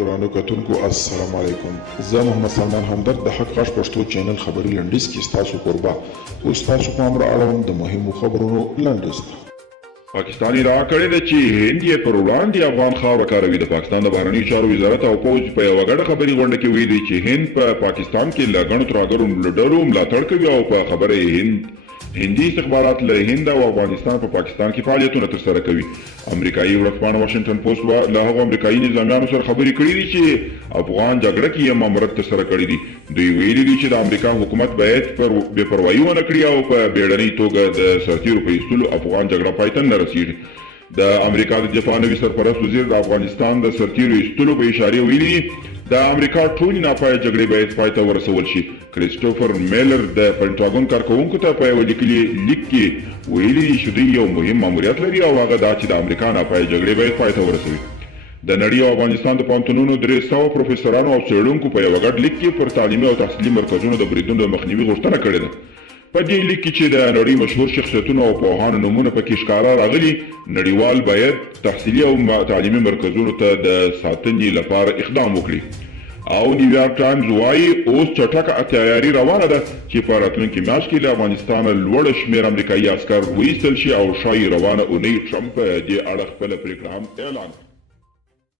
ګرانو کتونکو السلام علیکم. زه محمد سلمان همدرد د حق غږ پښتو چینل خبري لنډیز کې ستاسو قربا اوس تاسو پام را اړوم د مهمو خبرونو لنډیز ته. پاکستان ادعا کړې ده چې هند یې پر وړاندې افغان خاوره کاروي. د پاکستان د بهرنیو چارو وزارت او پوځ په یوه ګډه خبري غونډه کې ویلي چې هند په پاکستان کې له ګڼو ترهګرو ډلو ملاتړ کوي او په خبره یې هندي استخبارات له هند او افغانستان په پاکستان کې فعالیتونه ترسره کوي. امریکایي ورځپاڼه واشنګټن پوسټ له هغو امریکایي نظامیانو سره خبرې کړې دي چې افغان جګړه کې یې ماموریت ترسره کړی دي. دوی ویلي دي چې د امریکا حکومت باید بې پروایي ونه کړي او په بیړنۍ توګه د سرتیرو په ایستلو افغان جګړه پای ته نه رسیږي. د امریکا د دفاع نوي سرپرست وزیر د افغانستان د سرتیرو ایستلو په اشاره ویلي د امریکا ټولې ناپایه جګړې باید پای ته ورسول شي. کریسټوفر میلر د پنټاګون کارکوونکو ته په یوه لیکلي لیک کې ویلي چې دوی یو مهم ماموریت لري او هغه دا چې د امریکا ناپایه جګړې باید پای ته ورسوي. د نړۍ او افغانستان د پوهنتونونو 300 پروفیسورانو او څېړونکو په یوه ګډ لیک کې پر تعلیمي او تحصیلي مرکزونو د بریدونو د مخنیوي غوښتنه کړې ده. په دې لیک کې چې د نړۍ مشهور شخصیتونو او پوهانو نومونه پکې ښکاره راغلي، نړیوال باید تحصیلي او تعلیمي مرکزونو ته د ساتنې لپاره اقدام وکړي. او نیویارک ټایمز وایي اوس چټکه تیاري روانه ده چې په راتلونکي میاشت کې له افغانستانه لوړ شمېر امریکایي عسکر وایستل شي او ښایي روانه اونۍ ټرمپ په دې اړه خپله پرېکړه هم اعلان کړي.